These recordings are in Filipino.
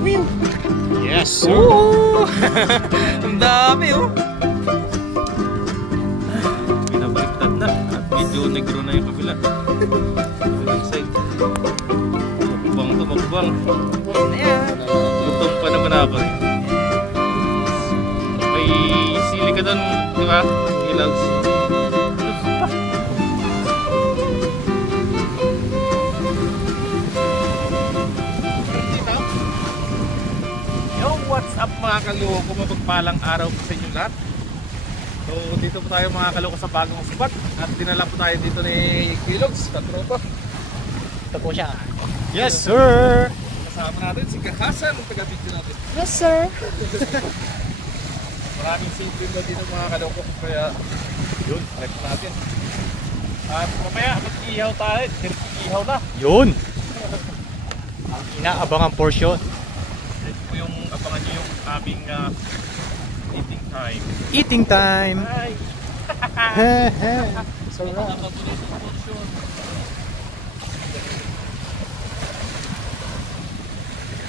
Mew! Yes, sir! Oh! Ang dami oh! Pinabaliktad na. At medyo negro na yung kabila. Kabilang side. Mukbang to, mukbang. Ano yan? Gutom pa naman ako eh. May sili ka doon, di ba? Ilaws. What's up mga kaloko, mapagpalang araw po sa inyo lahat. So dito po tayo mga kaloko sa bagong spot. At dinala po tayo dito ni Kilogs, katropa. Ito po siya. Yes sir! Kasama natin si Kahasan, ang taga-video natin. Yes sir! Maraming simple ba dito mga kaloko, kaya yun, trip natin. At mamaya mag-ihaw tayo, ihaw na. Yun! Ang inaabangan portion. Ito po yung abangan nyo yung aming eating time. Eating time! Hi! Sarap!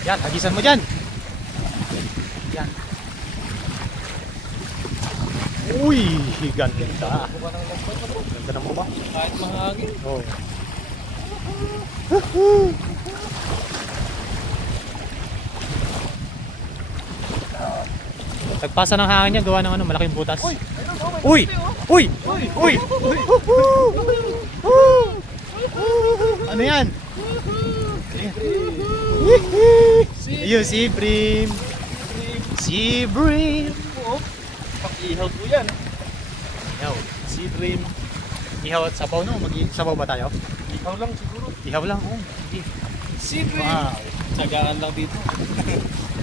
Yan, hagisan mo dyan! Yan! Uy! Ganda! Ganda ng mukha. Kahit mahangin. Oh. Nagpasa ng hangin niya, gawa ng ano, malaking butas. Uy! Uy! Uy! Ano yan? Ayun, si Brim! Si Brim! Pag-ihaw po yan. Ihaw, si Brim. Ihaw at sabaw, no? Mag-sabaw ba tayo? Ihaw lang siguro. Ihaw lang, oh. Si Brim! Wow! Tsagaan lang dito.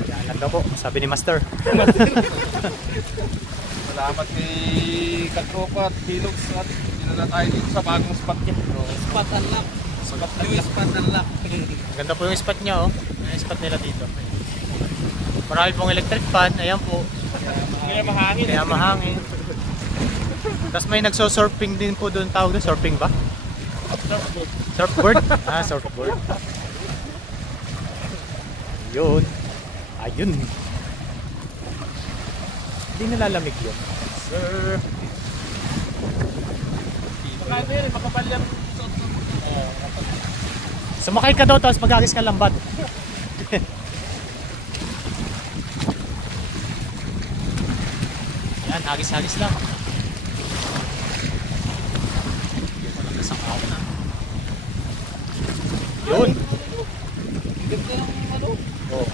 Yan lang daw po, sabi ni Master. Salamat kay Katropa at Kilogs at dinala tayo dito sa bagong spot niya. Spot unlock. Spot niyo, spot unlock. Ganda po yung spot niya, oh. Yung spot nila dito. Marami pong electric fan, ayan po. Kaya mahangin. Kaya mahangin. Tapos may nagso-surfing din po doon, tawag doon, surfing ba? Surfboard. Surfboard? Ah, surfboard. Yun. Ayun. Hindi nalalamig yun. Sir. Makano yan, makapal yan. Sumakay ka daw tapos mag-agis ka lambat. Yan, hagis-hagis lang. Yun. Ganda ng ano. Oh.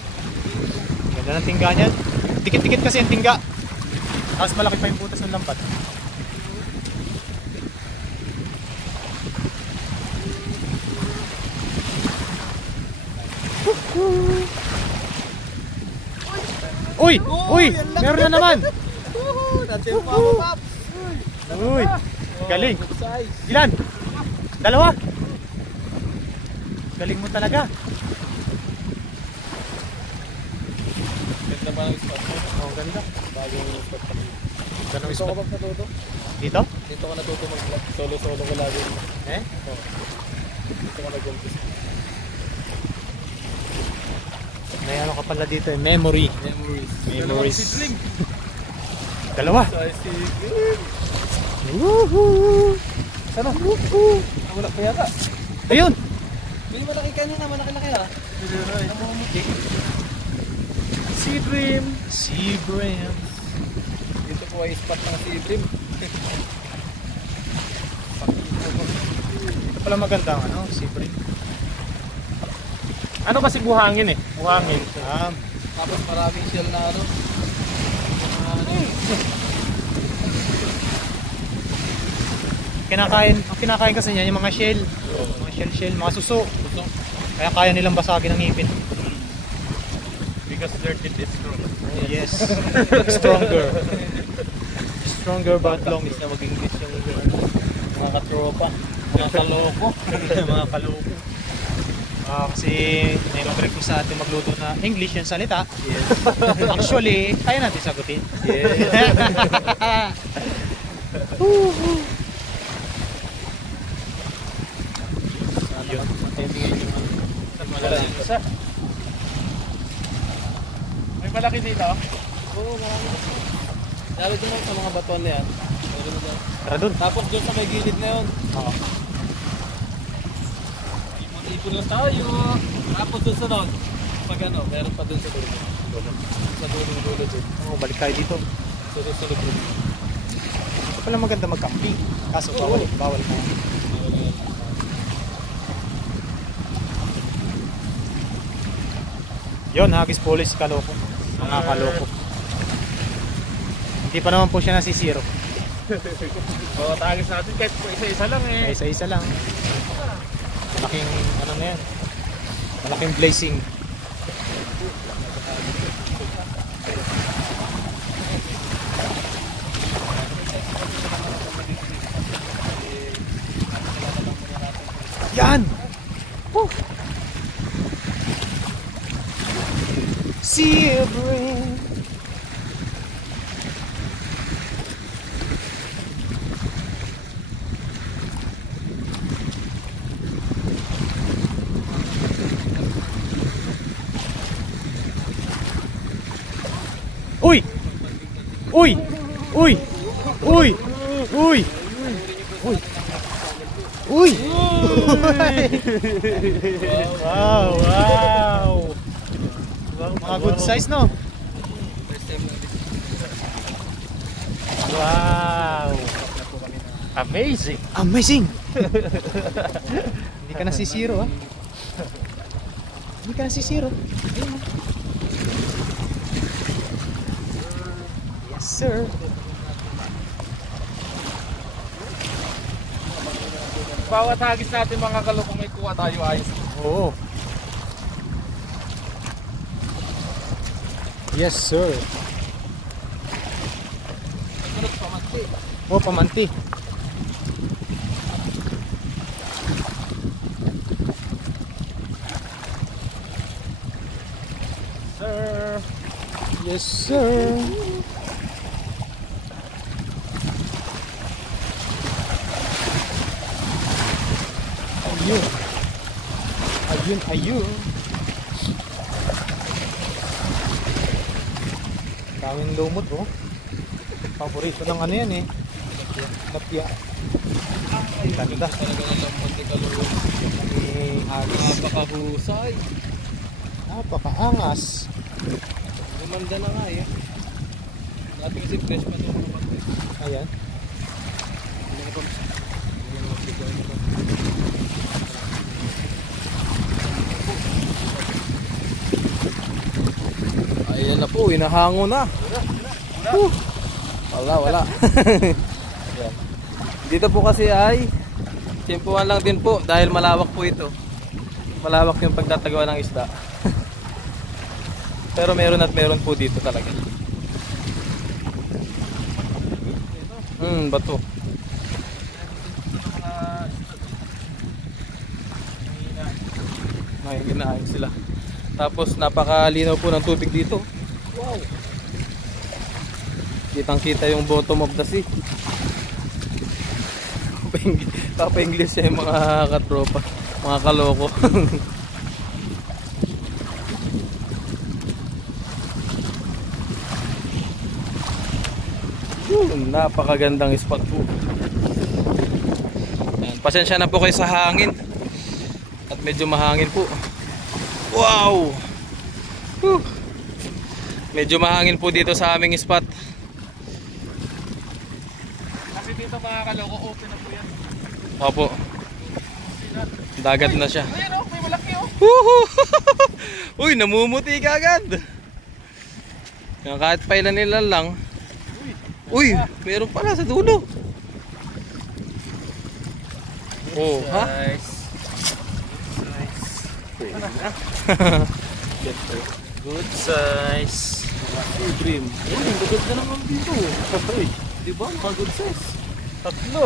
Ganda ng tingga niyan. Dikit-dikit kasi yung tingga. Tapos malaki pa yung butas ng lambat. Uy! Uy! Meron na naman! Natin pa mo, Paps. Uy! Galing! Ilan? Dalawa? Galing mo talaga. Ganda ba ng spot mo? Oh, ganda. Bagong spot pa dito. Ganda ng Dito ka spot. ba natuto? Dito? Dito ka natuto mag-vlog. Solo-solo ko lagi. Eh? Oh. Dito ka nag-umpisa. May ano ka pala dito eh. Memory. Memories. Memories. Si Dream. Dalawa. Sa si Dream. Woohoo! Sana? Woohoo! Wala pa yata. Ayun! May malaki kanina, malaki-laki ha. Namumuti. Si Dream. Si Brim. Dito po ay spot ng si Dream. Pala maganda ano, si Brim. Ano kasi buhangin eh? Buhangin. Tapos maraming shell na ano. Kinakain kasi niya yung mga shell. Mga shell, mga suso. Kaya kaya nilang basagin ng ngipin. Because their teeth is strong. Yes. Stronger. Stronger but long. Na mag-English yung mga katropa. Mga kaloko. Mga kaloko. Kasi may mag-request sa atin magluto na English yung salita. Yes. Actually, kaya natin sagutin. Yes. Yun. Isa. malaki dito. Oo, marami na. Lalo din sa mga baton na yan. Meron na dyan. Tara dun. Tapos doon sa may gilid na yun. Oo. Ipon lang tayo. Tapos doon sa doon. Pag ano, meron pa doon sa dulo. Sa dulo doon. Oo, balik tayo dito. Sa dulo. Ito pala maganda mag-camping. Kaso bawal na. Yon, Haggis Police, kaloko. Mga kaloko. Hindi pa naman po siya nasisiro. Bawat agis natin kahit po isa-isa lang eh. Isa-isa lang. Malaking ano na yan. Malaking blazing. Yan! Woo! Silvering. Uy! Uy! Uy! Uy! Uy! Uy! Uy! Wow! Wow! Mga good size, no? Wow! Amazing! Amazing! Hindi ka nasisiro, ah. Hindi ka nasisiro. Ayun, ah. Yes, sir. Bawat hagis natin mga kaloko may kuha tayo ayos. Oo. Yes, sir. Oh, pamanti. Sir! Yes, sir. Ayun. Ayun, ayun. Daming lumot, oh. Paborito ng ano yan, eh. Lapya. Ganda. Talaga na lang pati kaluluwa. Agis. Napakahusay. Napakaangas. Gumanda na nga eh. Dati kasi fresh pa ito mga pati. Ayan. Ayan na po, inahango na. Wala. Yan. Dito po kasi ay timpuhan lang din po dahil malawak po ito. Malawak yung pagtatagawa ng isda. Pero meron at meron po dito talaga. Bato. Nahihinahin sila. Tapos napakalinaw po ng tubig dito. Wow. Kitang-kita yung bottom of the sea. Papa-English siya yung mga katropa, mga kaloko. Napakagandang spot po. Yan. Pasensya na po kayo sa hangin. At medyo mahangin po. Wow! Whew. Medyo mahangin po dito sa aming spot. Kasi dito mga kaloko open na po yan. Opo. Dagat na siya. Ayan oh, may malaki oh. Woohoo! Uy, namumuti ka agad. Yan, kahit pailan-ilan lang. Uy, meron pala sa dulo. Oh, ha? Good size. Dream. Ayun, gagod na naman dito. Diba? Mga good size. Tatlo.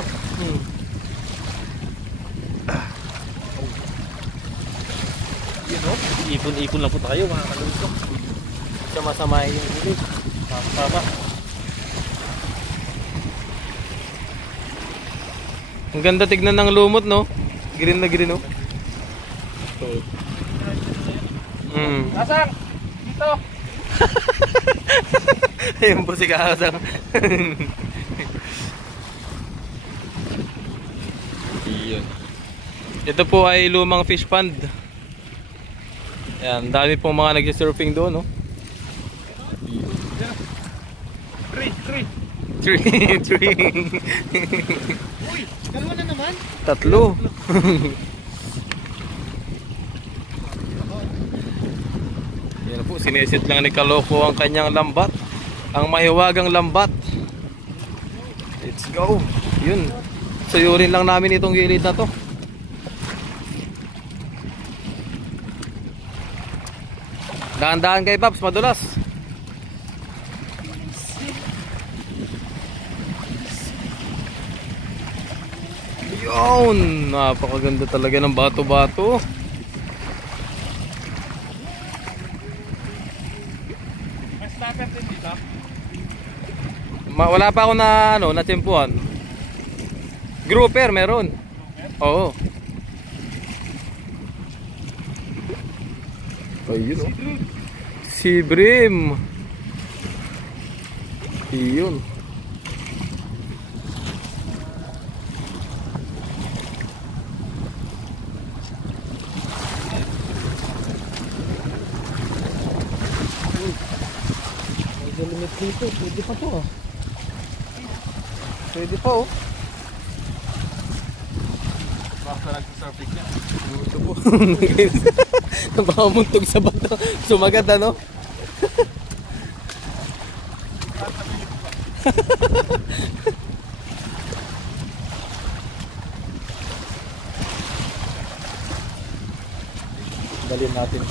Yun o, ipon-ipon lang po tayo mga kaloko. Sama-samahin yung ulit. Tama. Ang ganda tignan ng lumot, no? Green na green, no? Nasaan? Dito. Ayun po si Kahasang. Iyon. Ito po ay lumang fish pond. Yan, dami pong mga nagsisurfing doon, no? Three. Uy, dalawa na naman. Tatlo. Yan po, sinisit lang ni Kaloko ang kanyang lambat. Ang mahiwagang lambat. Let's go. Yun. Suyurin lang namin itong gilid na to. Dahan-dahan kay Paps, madulas. Yun, napakaganda talaga ng bato-bato. May starter din dito. Wala pa ako na ano, natsimpuhan. Grouper meron. Oo. Ayun oh. Si Brim. Iyon. May limit dito. Pwede pa to. Pwede pa oh. Basta nagsasurfing niya. Ito po. Baka muntog sa bato. Sumagat ano? Dalhin natin.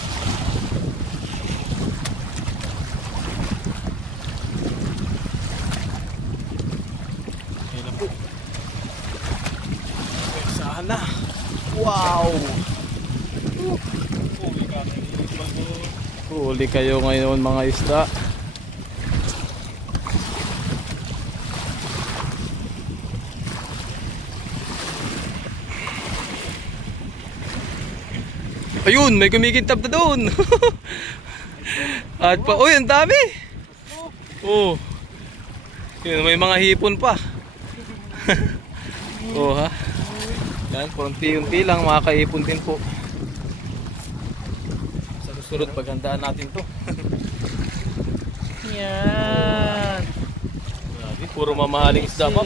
Sana. Wow. Huli kayo ngayon mga isda. Ayun, may kumikintab na doon. At pa, uy, ang dami. Oh. Yun, may mga hipon pa. Oh ha. Yan, unti-unti lang makakaipon din po. Sa susunod paghandaan natin to. Yan. Grabe, puro mamahaling isda pa.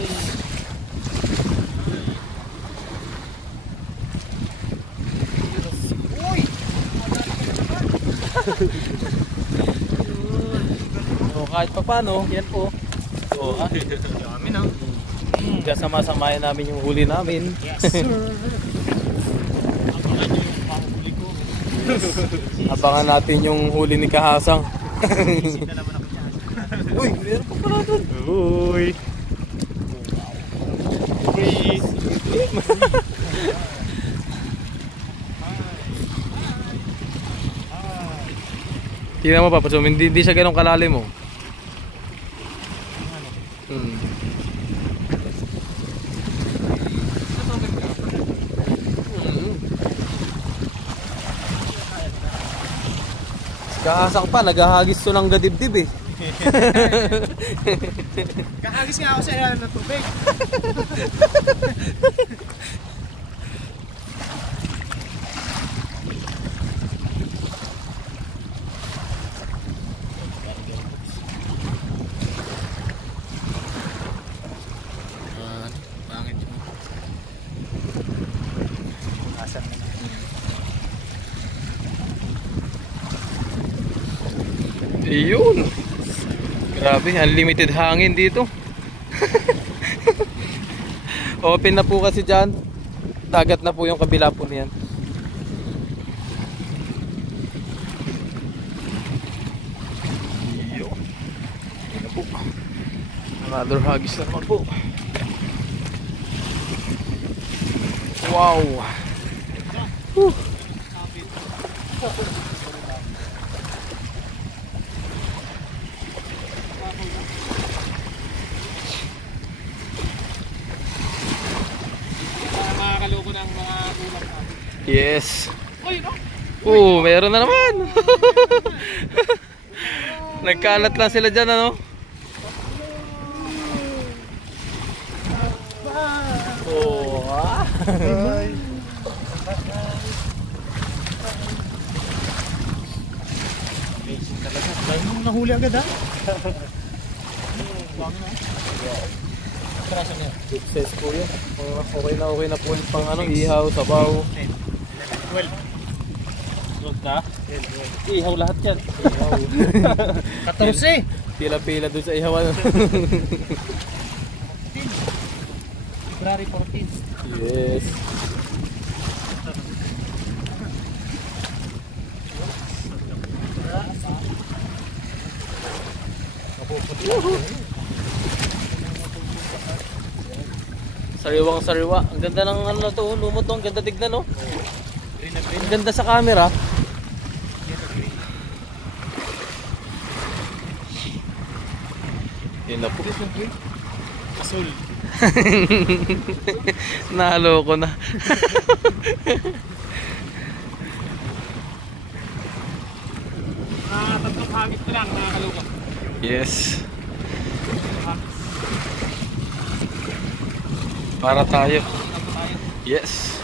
So, kahit pa paano, yan po. So, Dami na. kasama-samayan namin yung huli namin. Yes, sir. Abangan nyo yung panghuli ko. Abangan natin yung huli ni Kahasang. Isip na naman ako niya. Uy, meron pa pala doon. Uy. Tingnan mo pa, hindi siya ganun kalalim mo. Kahasang pa, naghahagis to ng gadibdib eh. Kahagis nga ako sa ilalim ng tubig. Pangit yun. Asan na. Ayun. Grabe, unlimited hangin dito. Open na po kasi dyan. Dagat na po yung kabila po niyan. Ayun. Ayun na po. Another hagis na naman po. Wow. Whew. Makakaloko ng mga ulam natin. Yes. Uy, no? Oh, meron na naman. Nagkalat lang sila dyan, ano? Oh, ah. Amazing talaga. Dahil mo nahuli agad ha. Bang na. Traso na. Success po yun. Okay na po yung pang ano, ihaw, sabaw. 10, 11, 12. Huwag na. Ihaw lahat yan. 14. Pila-pila doon sa ihawan. February 14. Yes. Sariwang sariwa. Ang ganda ng ano na to, lumot to. Ang ganda tignan, no? Green na green. Ang ganda sa camera. Yun na po. Asul. Nahalo ko na. Tatlong hagit na lang mga kalukos. Yes. Para tayo. Yes.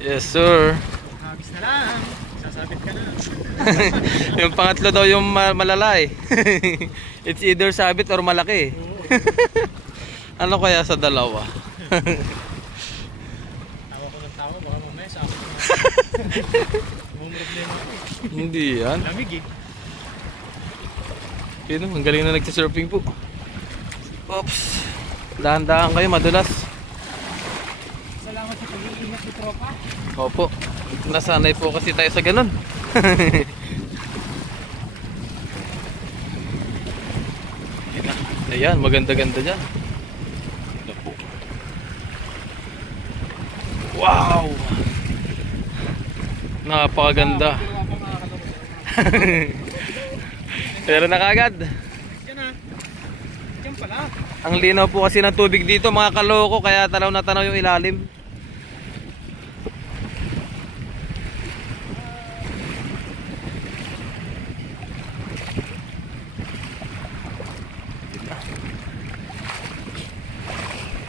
Yes, sir. Hagis na lang. Sasabit ka na. Yung pangatlo daw yung malala eh. It's either sabit or malaki. Ano kaya sa dalawa? Tawa ko ng tawa. Baka mamaya sa akin. Problema ko. Hindi yan. Lamig eh. Yun, ang galing na nagsisurfing po. Oops. Dahan-dahan kayo, madulas. Salamat sa pag-iingat ni tropa. Opo. Nasanay po kasi tayo sa ganun. Ayan, maganda-ganda dyan. Wow! Napakaganda. Pero nakagad. Yan ah. Yan pala. Ang linaw po kasi ng tubig dito mga kaloko, kaya tanaw na tanaw yung ilalim.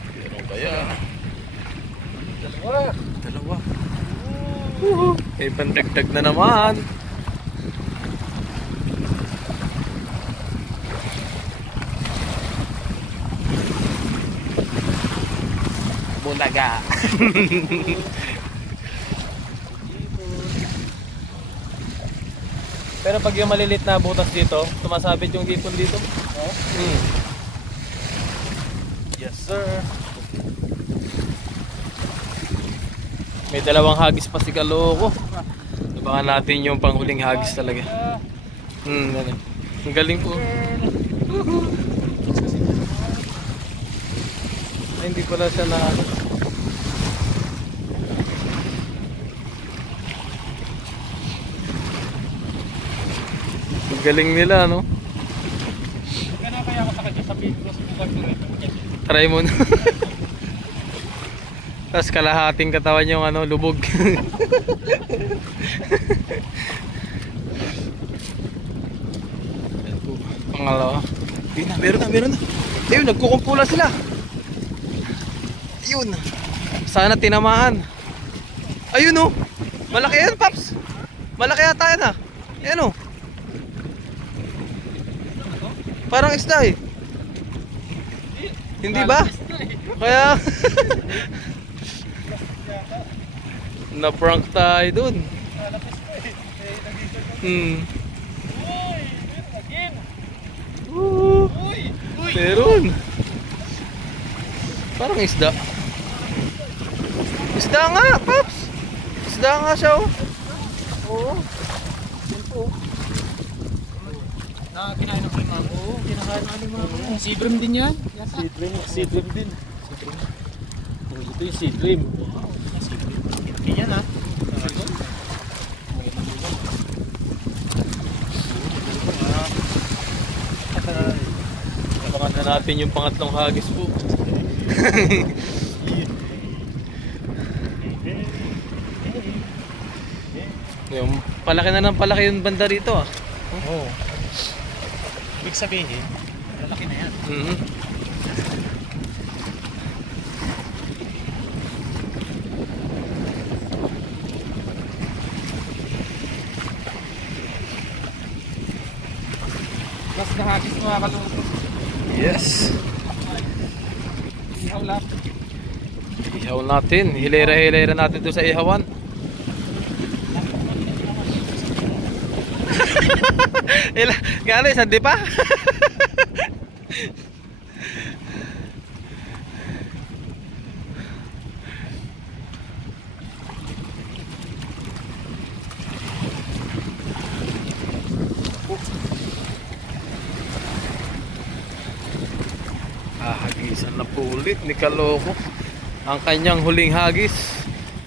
Pero kaya dalawa. Eh, pandagdag na naman. Bulaga. Pero pag yung malilit na butas dito, sumasabit yung hipon dito. Oh. Yes, sir. May dalawang hagis pa si Kaloko. Abangan natin yung panghuling hagis talaga. Ang galing po. Ay, hindi pala siya na ang galing nila, no? Kaya kaya ako sa kanya sabihin ko sa buwan ko rin. Try mo na. Tapos kalahating katawan yung ano, lubog. Pangalawa. Meron na. Ayun, nagkukumpula sila. Ayun. Sana tinamaan. Ayun, oh. Malaki yan, Paps. Malaki yata yan, ah. Ayan, oh. Parang isda, eh. Hindi ba? Kaya na-prank tayo dun. Meron. Parang isda. Isda nga, Paps. Isda nga siya, oh. Oo. Yan po. Kinain ng lima. Oo, kinakain ng lima. Seedrim din yan. Seedrim din. Ito yung seedrim. Yan ah. Abangan na natin yung pangatlong hagis po. Yung palaki na ng palaki yung banda rito, ah. Oo. Ibig sabihin, lalaki na yan. Mhm. Plus na hagis mga kaloko. Yes. Ihaw lang. Ihaw natin. Hilera-hilera natin doon sa ihawan. Gano'n, sandi pa? Hagisan na po ulit ni Kaloko ang kanyang huling hagis.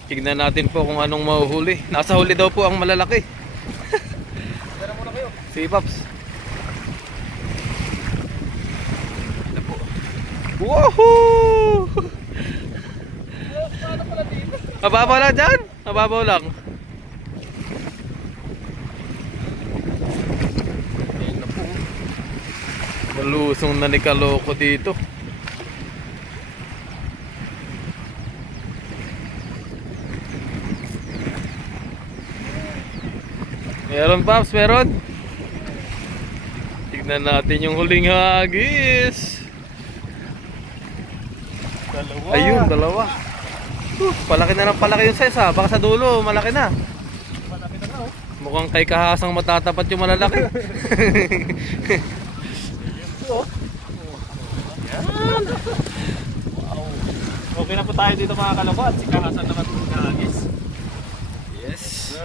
Tignan natin po kung anong mahuhuli. Nasa huli daw po ang malalaki. Tara muna kayo. Si Paps. Ito po. Woohoo! Paano pala dito? Mababaw lang dyan. Mababaw lang. Ayun na po. Malusong na ni Kaloko dito. Meron, Paps, meron. Tignan natin yung huling hagis. Dalawa. Ayun, dalawa. Palaki na ng palaki yung size ha. Baka sa dulo, malaki na. Malaki na oh. Mukhang kay Kahasang matatapat yung malalaki. Yan. Wow. Okay na po tayo dito mga kaloko at si Kahasan naman po nahagis. Yes.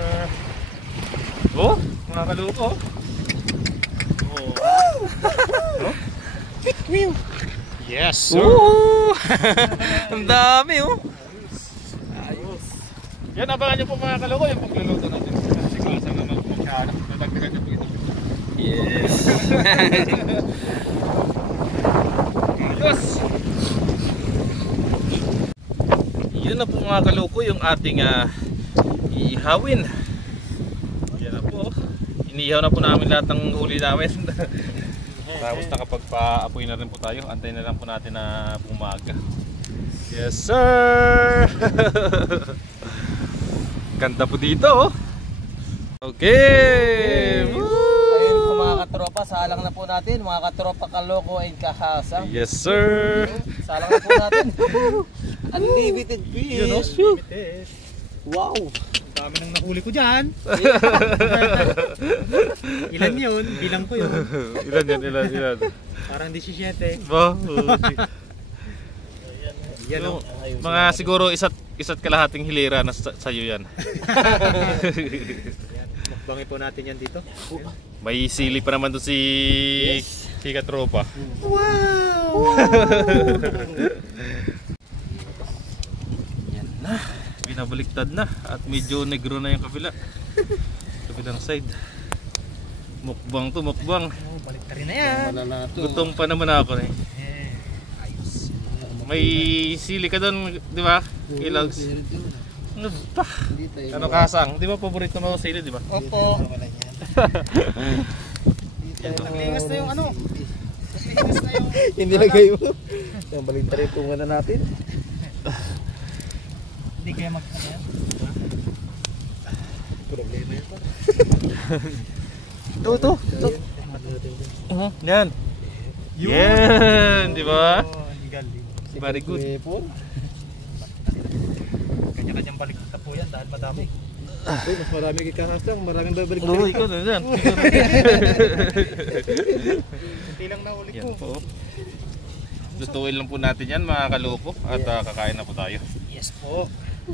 Oh, mga kaloko. Oh. Yes, sir. Ooh! Ang dami oh. Ayos. Yan, abangan nyo po mga kaloko yung pagluluto natin. Si Kahasan naman po magkano. Nadagdagan nyo po ito. Yes. Ayos. Yun na po mga kaloko yung ating iihawin. Yan na po. Iniihaw na po namin lahat ng huli namin. Tapos nakapagpa-apoy na rin po tayo. Antayin na lang po natin na bumaga. Yes, sir. Ganda po dito oh. Okay. Ayun po mga katropa, salang na po natin. Mga katropa Kaloko and Kahasang. Yes sir. Salang na po natin. Unlimited fish. Yun, oh. Wow. Ang dami nang nahuli ko dyan. Ilan yun? Bilang ko yun. Ilan. Parang 17. Ba? Yan o. Mga siguro isa't kalahating hilera na sa'yo yan. Mukbangin po natin yan dito. May sili pa naman doon si Katropa. Wow! Yan na. Binabaliktad na at medyo negro na yung kabilang side. Mukbang to, mukbang. Oh, balik na rin na yan. Gutom pa naman ako eh. Ayos. May sili ka doon, di ba? Ilaws. Ano ba? Ano Kasang? Di ba paborito mo sili, di ba? Opo. Naglingas na yung ano. Naglingas na yung... Hindi lagay mo. Balik na rin po muna natin. Hindi kaya magkano yan? Problema yan pa. Ito. Yan. Yan, di ba? Oh, galing. Very good. Kanya-kanyang balik na po yan dahil madami. Uy, mas marami kay Kahasang. Maraming babalik Oo, ikaw na yan. Hindi lang nahuli Yan ko. po. Lutuin lang po natin yan mga kaloko at kakain na po tayo. Yes po.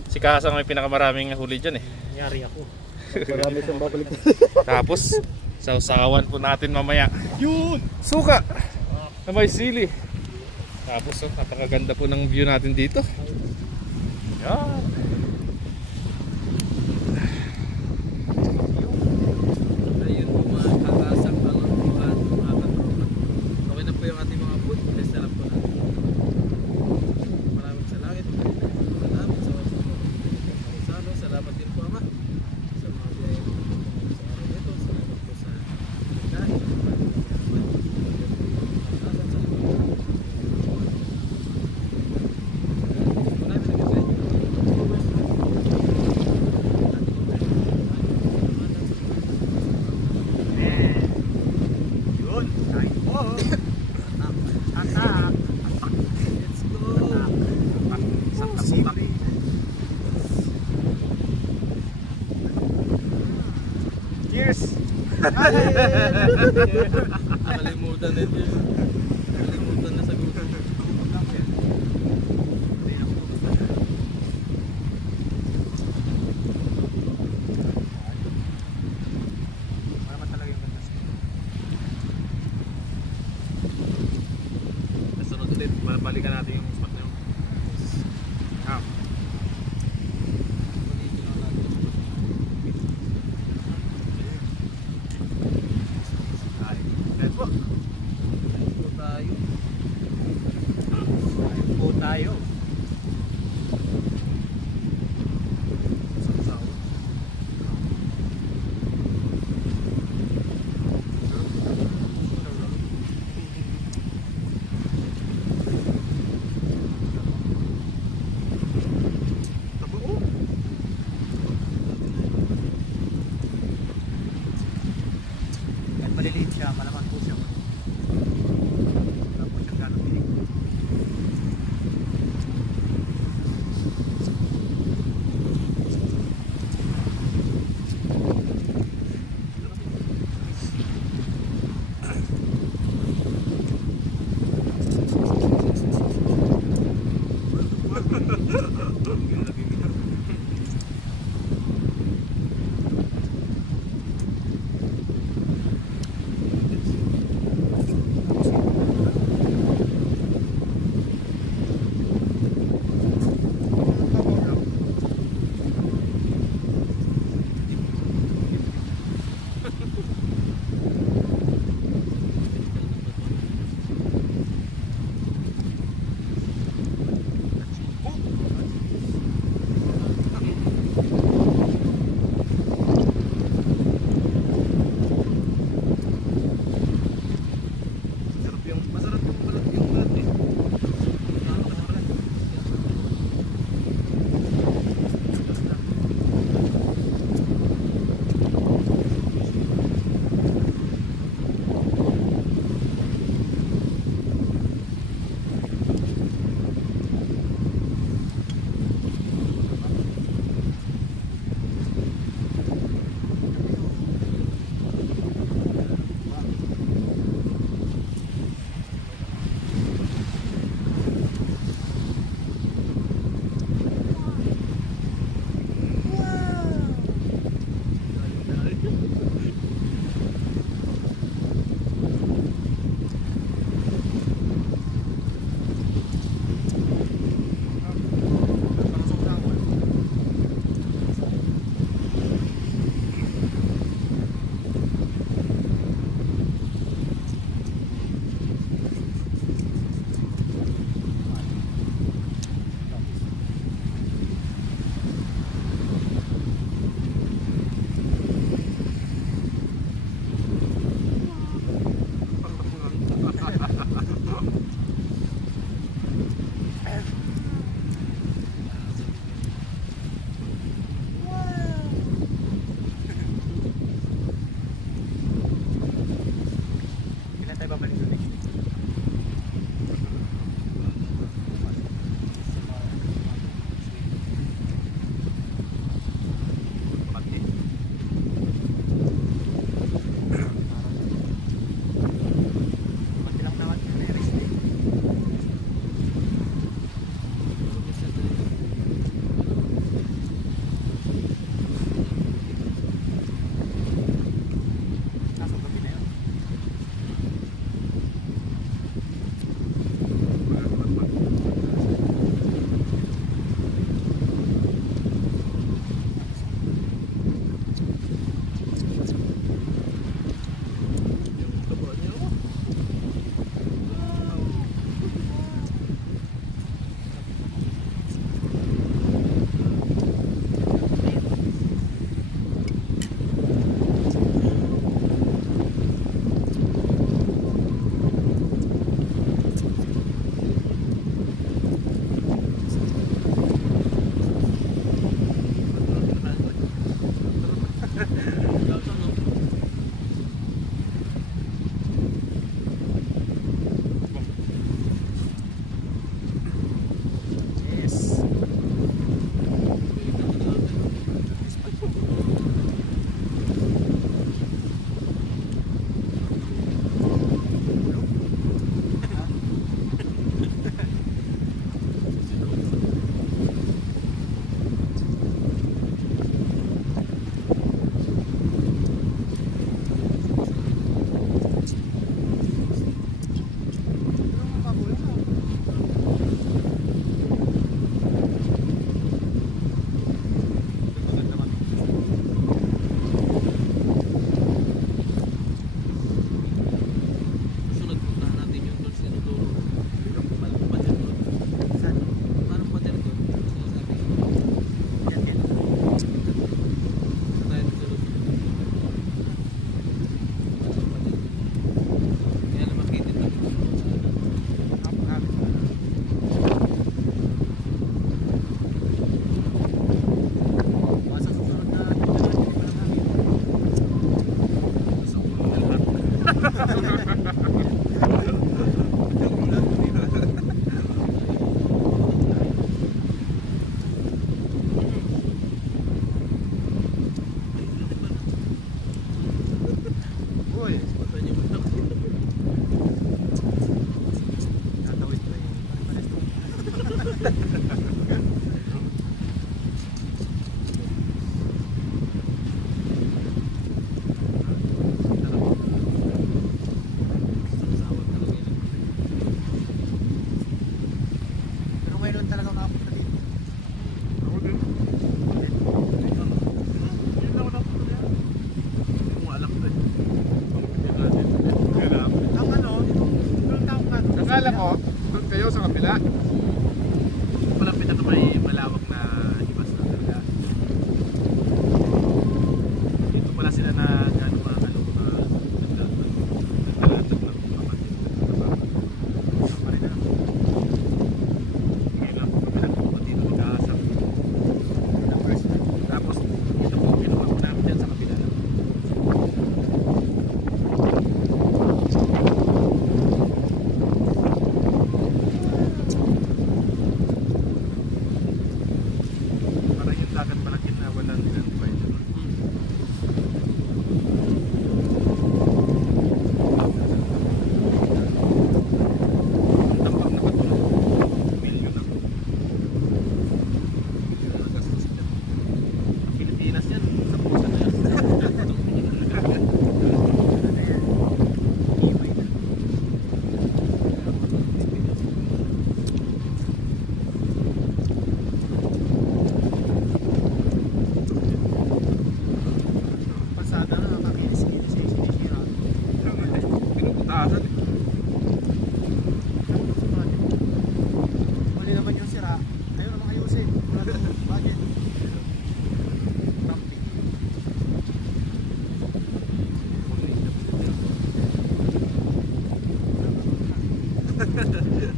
Si Kasang may pinakamaraming huli dyan eh. Nangyari ako. Marami siyang babalik. Tapos, sausawan po natin mamaya. Yun! Suka! Na may sili. Tapos, napakaganda po ng view natin dito. Yan. Ayun po mga Kahasang Kaloko at mga katropa. Okay na po yung ating mga food. Test na lang po natin. Maraming salamat. Salamat sa wasto mo. Salamat din po Ama. Sa mga biyaya mo sa araw nito. Salamat po sa pagkain. Sipag. Cheers! Nakalimutan na yun. Nakalimutan na sa gusto. Para talaga yung ganda. Sunod ulit, balikan natin yung spot na yun. Ah. Let's go. Ito tayo. Po tayo. Kahit maliliit siya, malaman po siya. Wala po siyang gano'ng tinig. lang talaga makapunta dito. Ako din. Yun lang ako napunta yan. Hindi mo alam ko eh. Ang ano, itong taong ka. Nakala ko, doon kayo sa kapila. Walang pinaka may malawak na hibas na talaga. Dito pala sila na gano'n mga kaloko na naglalatag ng kapatid. Pa rin na. Ngayon lang po kami nagpupunta dito mag-aasap. Tapos ito po kinuha ko namin dyan sa kapila lang. Parang yung dagat palagin na wala nilang divide. Ang tambak na bato na milyon ako. Milyon ang gastos dyan. Ang Pilipinas yan, sa pusa na yan. Pasada na, nakakinis-kinis eh, sinisira. Pinuputasan eh. Mali naman yung sira. Ayaw naman ayusin. Wala nang budget. Ramping.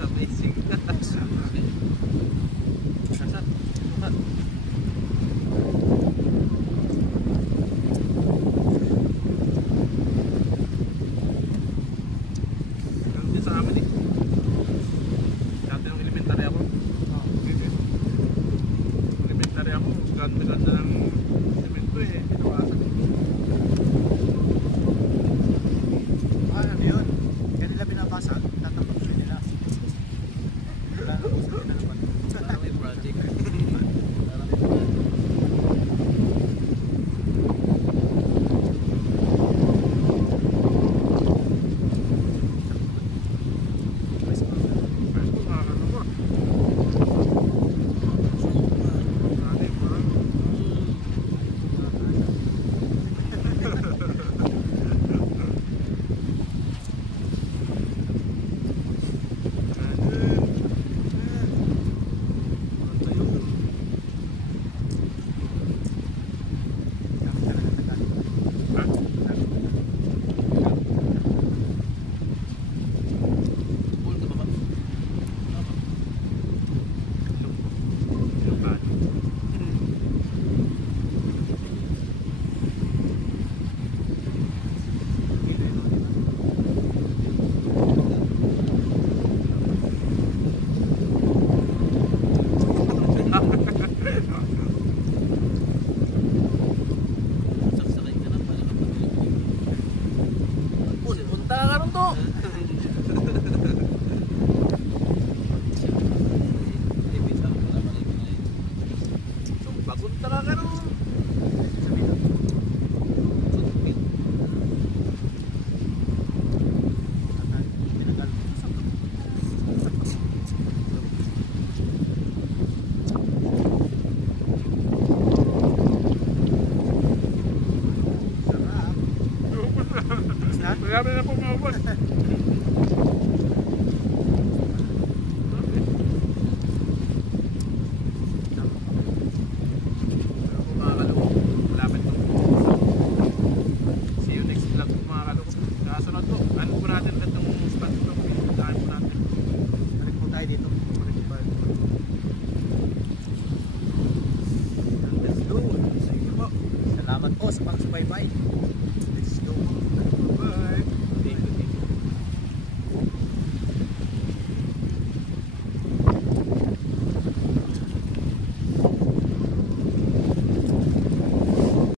Amazing. Kasat. Ganun din sa amin eh. Dati nung elementary ako. Elementary ako, ganda-ganda ng semento eh. Tinawasan. Ano yun? Kaya nila binabasa, tatambak yun nila. Wala na po sa tinalaman. Parang may project. First po, makakano mo. Dati parang saksakay ka na para kapag punta ka rin to. Pagunta ka rin. Marami na po mga boss. Mga kaloko, malapit po. See you next vlog mga kaloko. Kasunod po, ano po natin ulit ng spot po. Puntaan po natin. Balik po tayo dito. Let's go. Sige po. Salamat po sa pagsubaybay.